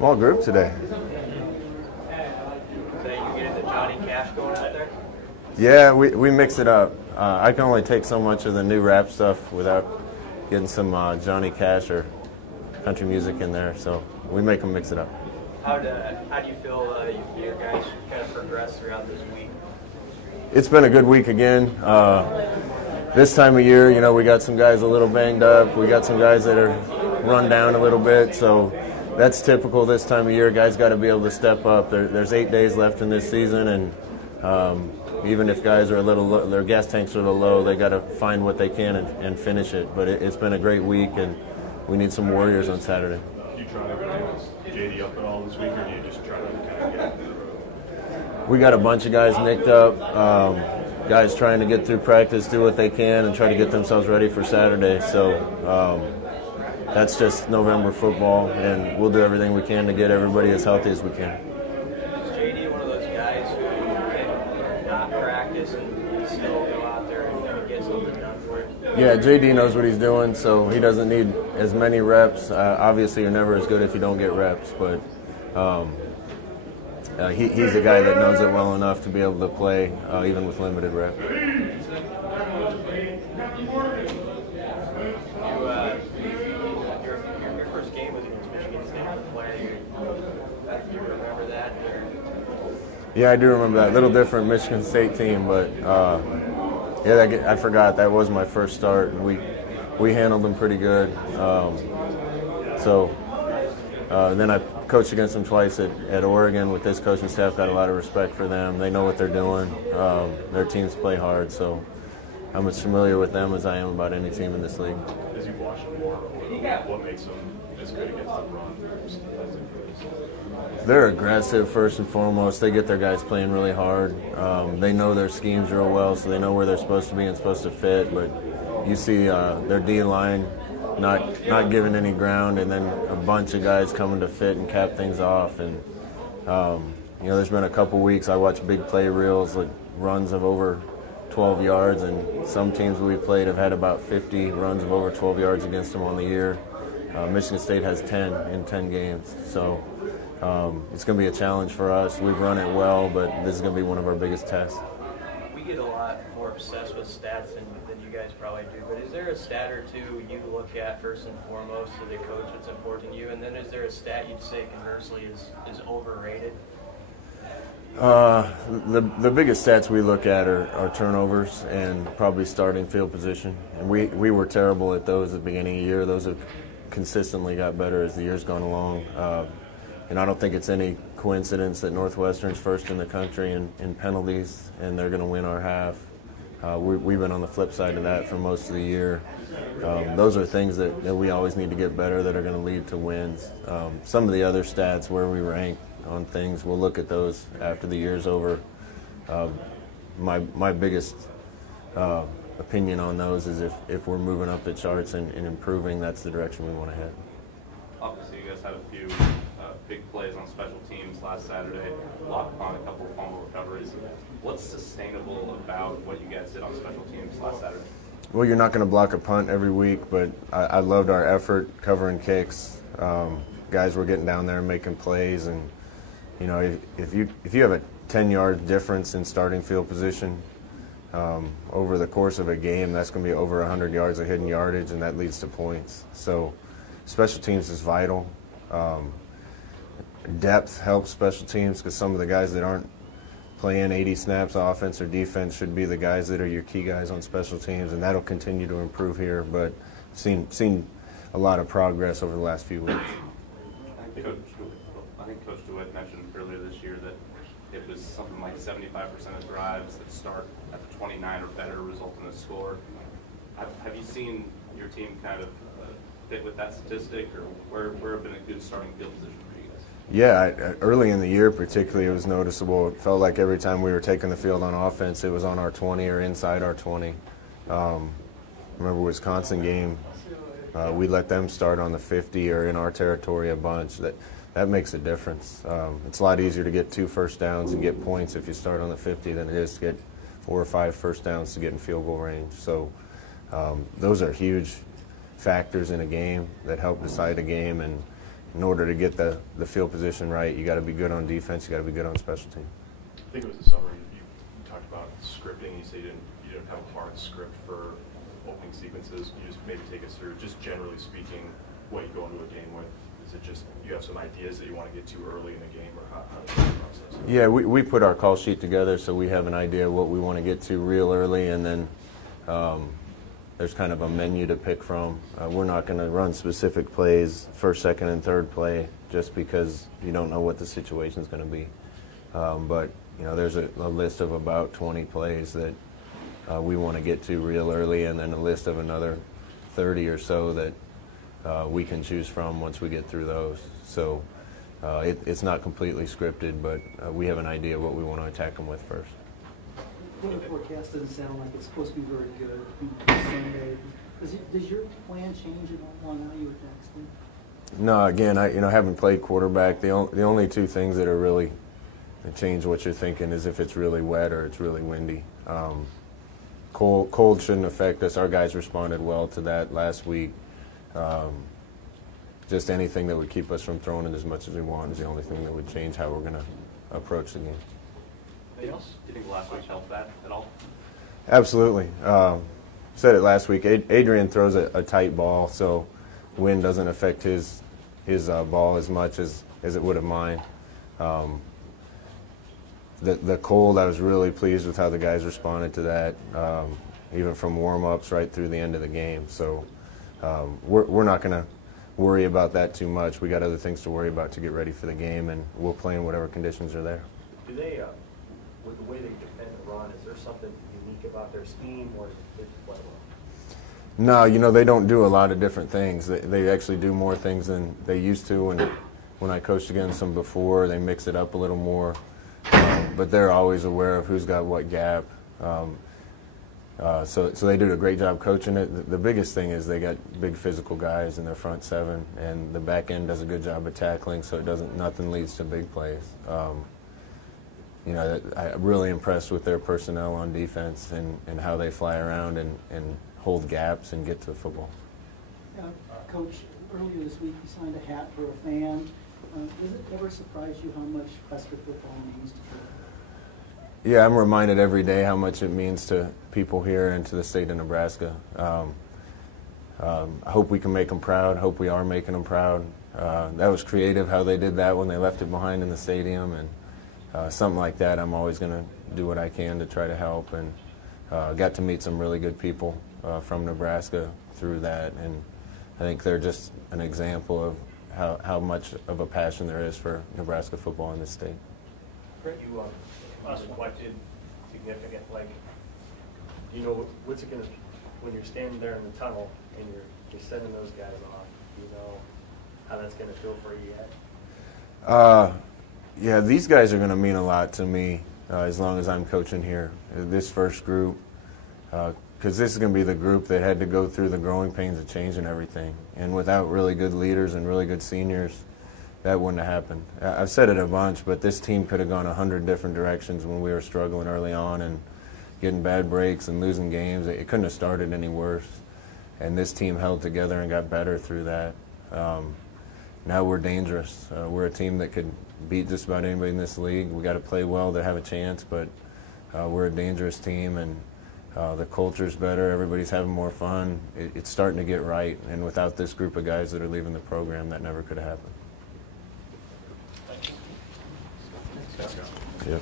Small group today. So you getting the Johnny Cash going out there? Yeah, we mix it up. I can only take so much of the new rap stuff without getting some Johnny Cash or country music in there, so we make them mix it up. How do you feel you guys kind of progress throughout this week? It's been a good week again. This time of year, you know, we got some guys a little banged up. We got some guys that are run down a little bit, so that's typical this time of year. Guys got to be able to step up. There's 8 days left in this season, and even if guys are a little low, their gas tanks are a little low, they got to find what they can and finish it. But it's been a great week, and we need some warriors on Saturday. Do you try to bring JD up at all this week, or do you just try to kind of get through the road? We got a bunch of guys nicked up, guys trying to get through practice, do what they can, and try to get themselves ready for Saturday. So that's just November football, and we'll do everything we can to get everybody as healthy as we can. Is JD one of those guys who can not practice and still go out there and get something done for you? Yeah, JD knows what he's doing, so he doesn't need as many reps. Obviously, you're never as good if you don't get reps, but he's a guy that knows it well enough to be able to play even with limited reps. Your first game was against Michigan State on the play. Do you remember that? Yeah, I do remember that. A little different Michigan State team, but yeah, I forgot that was my first start. We handled them pretty good. Then I coached against them twice at Oregon with this coaching staff. Got a lot of respect for them. They know what they're doing. Their teams play hard, so I'm as familiar with them as I am about any team in this league. As you watch them more, what makes them as good against the run? They're aggressive first and foremost. They get their guys playing really hard. They know their schemes real well, so they know where they're supposed to be and supposed to fit. But you see their D-line not giving any ground, and then a bunch of guys coming to fit and cap things off. And you know, there's been a couple weeks I watched big play reels, like runs of over 12 yards, and some teams we played have had about 50 runs of over 12 yards against them on the year. Michigan State has 10 in 10 games, so it's going to be a challenge for us. We've run it well, but this is going to be one of our biggest tests. We get a lot more obsessed with stats than you guys probably do, but is there a stat or two you look at first and foremost to the coach that's important to you, and then is there a stat you'd say conversely is overrated? The biggest stats we look at are turnovers and probably starting field position. And we were terrible at those at the beginning of the year. Those have consistently got better as the year's gone along. And I don't think it's any coincidence that Northwestern's first in the country in penalties, and they're going to win our half. We've been on the flip side of that for most of the year. Those are things that we always need to get better that are going to lead to wins. Some of the other stats where we rank on things, we'll look at those after the year's over. My biggest opinion on those is if we're moving up the charts and improving, that's the direction we want to head. Obviously, you guys had a few big plays on special teams last Saturday, blocked upon a couple of fumble recoveries. What's sustainable about what you guys did on special teams last Saturday? Well, you're not going to block a punt every week, but I loved our effort covering kicks. Guys were getting down there and making plays, and you know, if you have a 10-yard difference in starting field position over the course of a game, that's going to be over 100 yards of hidden yardage, and that leads to points. So special teams is vital. Depth helps special teams because some of the guys that aren't playing 80 snaps offense or defense should be the guys that are your key guys on special teams, and that'll continue to improve here. But seen a lot of progress over the last few weeks. I think Coach DeWitt mentioned earlier this year that it was something like 75% of drives that start at the 29 or better result in a score. Have you seen your team kind of fit with that statistic, or where have been a good starting field position for you guys? Yeah, early in the year particularly it was noticeable. It felt like every time we were taking the field on offense, it was on our 20 or inside our 20. Remember Wisconsin game, we let them start on the 50 or in our territory a bunch. That makes a difference. It's a lot easier to get 2 first downs and get points if you start on the 50 than it is to get 4 or 5 first downs to get in field goal range. So those are huge factors in a game that help decide a game. And in order to get the field position right, you got to be good on defense, you got to be good on special teams. I think it was the summer you talked about scripting. You said you didn't have a hard script for opening sequences. Can you just maybe take us through, just generally speaking, what you go into a game with? Is it just you have some ideas that you want to get to early in the game, or how does that process? Yeah, we put our call sheet together so we have an idea of what we want to get to real early, and then there's kind of a menu to pick from. We're not going to run specific plays, first, second, and third play, just because you don't know what the situation is going to be. But there's a list of about 20 plays that we want to get to real early, and then a list of another 30 or so that we can choose from once we get through those. So it's not completely scripted, but we have an idea what we want to attack them with first. The forecast doesn't sound like it's supposed to be very good Sunday. Does your plan change at all now you with Daxton? No, again, I haven't played quarterback. The only two things that are really change what you're thinking is if it's really wet or it's really windy. Cold shouldn't affect us. Our guys responded well to that last week. Just anything that would keep us from throwing it as much as we want is the only thing that would change how we're going to approach the game. Anything else? Do you think last week helped that at all? Absolutely. Said it last week. Adrian throws a tight ball, so wind doesn't affect his ball as much as it would have mine. The cold, I was really pleased with how the guys responded to that, even from warm-ups right through the end of the game. So we're not going to worry about that too much. We got other things to worry about to get ready for the game, and we'll play in whatever conditions are there. Do they, with the way they defend the run, is there something unique about their scheme, or they just play well? No, they don't do a lot of different things. They actually do more things than they used to. And when I coached against them before, they mix it up a little more. But they're always aware of who's got what gap. So they do a great job coaching it. The biggest thing is they got big physical guys in their front seven, and the back end does a good job of tackling, so nothing leads to big plays. I'm really impressed with their personnel on defense and how they fly around and hold gaps and get to the football. Coach, earlier this week you signed a hat for a fan. Does it ever surprise you how much Husker football means to you? Yeah, I'm reminded every day how much it means to people here and to the state of Nebraska. I hope we can make them proud. I hope we are making them proud. That was creative how they did that when they left it behind in the stadium, and something like that I'm always going to do what I can to try to help, and got to meet some really good people from Nebraska through that, and I think they're just an example of how much of a passion there is for Nebraska football in this state. You reflected significant, what's it going to, when you're standing there in the tunnel and you're sending those guys off, do you know how that's going to feel for you yet? Yeah, these guys are going to mean a lot to me as long as I'm coaching here. This first group, because this is going to be the group that had to go through the growing pains of changing everything. And without really good leaders and really good seniors, that wouldn't have happened. I've said it a bunch, but this team could have gone 100 different directions when we were struggling early on and getting bad breaks and losing games. It couldn't have started any worse. And this team held together and got better through that. Now we're dangerous. We're a team that could beat just about anybody in this league. We got to play well to have a chance, but we're a dangerous team, and the culture's better. Everybody's having more fun. It's starting to get right, and without this group of guys that are leaving the program, that never could have happened. Thanks, guys. Yep.